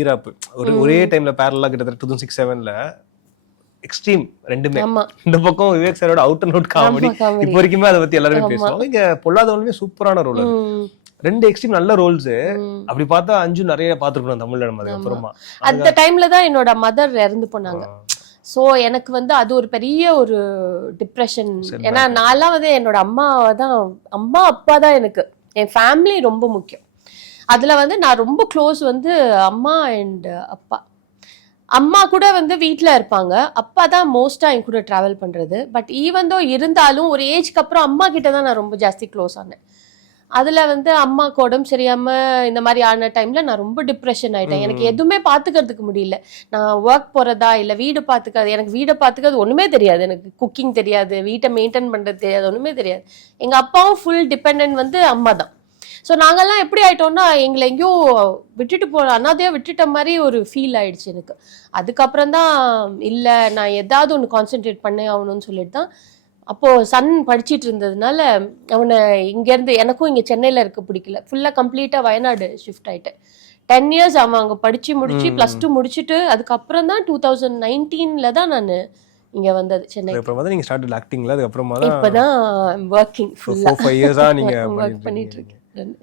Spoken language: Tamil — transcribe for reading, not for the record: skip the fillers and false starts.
ஈராப்பு ஒரே டைம்ல பேரலா கிட்டத்தட்ட 2006-07 எக்ஸ்ட்ரீம் ரெண்டுமே. இந்த பக்கம் விவேக் சாரோட அவுட் அண்ட் அவுட் காமெடி, இப்போ வரைக்குமே அதை பத்தி எல்லாருமே பேசுவாங்க. இங்க பொல்லாதவனுமே சூப்பரான ரோல். ரெண்டு எக்ஸ்ட்ரீம் நல்ல ரோல்ஸ். அப்படி பார்த்தா அஞ்சு நிறைய பாத்துருக்கோம் தமிழ்ல. நம்ம அப்புறமா அந்த டைம்ல தான் என்னோட மதர் இறந்து போனாங்க. ஸோ எனக்கு வந்து அது ஒரு பெரிய ஒரு டிப்ரெஷன். ஏன்னா நான்லாம் வந்து என்னோட அம்மா அப்பா தான் எனக்கு, என் ஃபேமிலி ரொம்ப முக்கியம். அதுல வந்து நான் ரொம்ப க்ளோஸ் வந்து அம்மா அண்ட் அப்பா. அம்மா கூட வந்து வீட்டில் இருப்பாங்க, அப்பா தான் மோஸ்டா என் கூட டிராவல் பண்றது. பட் ஈவன் தோ இருந்தாலும் ஒரு ஏஜ்க்கு அப்புறம் அம்மா கிட்ட தான் நான் ரொம்ப ஜாஸ்தி க்ளோஸ் ஆனேன். அதுல வந்து அம்மாக்கு உடம்பு சரியாம இந்த மாதிரி ஆன டைம்ல நான் ரொம்ப டிப்ரெஷன் ஆயிட்டேன். எனக்கு எதுவுமே பாத்துக்கிறதுக்கு முடியல. நான் ஒர்க் போறதா இல்ல வீடு பாத்துக்காது, எனக்கு வீடை பாத்துக்கிறது ஒண்ணுமே தெரியாது. எனக்கு குக்கிங் தெரியாது, வீட்டை மெயின்டைன் பண்றது தெரியாது, ஒண்ணுமே தெரியாது. எங்க அப்பாவும் ஃபுல் டிபெண்டன்ட் வந்து அம்மா தான். ஸோ நாங்கெல்லாம் எப்படி ஆயிட்டோம்னா எங்களை எங்கேயோ விட்டுட்டு அனாதையா விட்டுட்ட மாதிரி ஒரு ஃபீல் ஆயிடுச்சு எனக்கு. அதுக்கப்புறம் தான் இல்லை நான் ஏதாவது ஒன்று கான்சென்ட்ரேட் பண்ணே ஆகணும்னு சொல்லிட்டு தான். அப்போ சன் படிச்சுட்டு இருந்ததுனால அவனை இங்கேருந்து, எனக்கும் இங்கே சென்னையில் இருக்க பிடிக்கல, ஃபுல்லாக கம்ப்ளீட்டாக வயநாடு ஷிஃப்ட் ஆயிட்டேன். 10 years அவன் அங்கே படிச்சு முடிச்சு +2 முடிச்சுட்டு அதுக்கப்புறம் தான் 2019 தான் நான் இங்க வந்தது சென்னை. அப்புறம் நீங்க ஸ்டார்ட் ஆக்டிங்ல, அதுக்கு அப்புறமா தான் இப்பதான் வர்க்கிங் ஃபுல்லா 4-5 இயர்ஸா நீங்க வர்க் பண்ணிட்டு இருக்கேன்.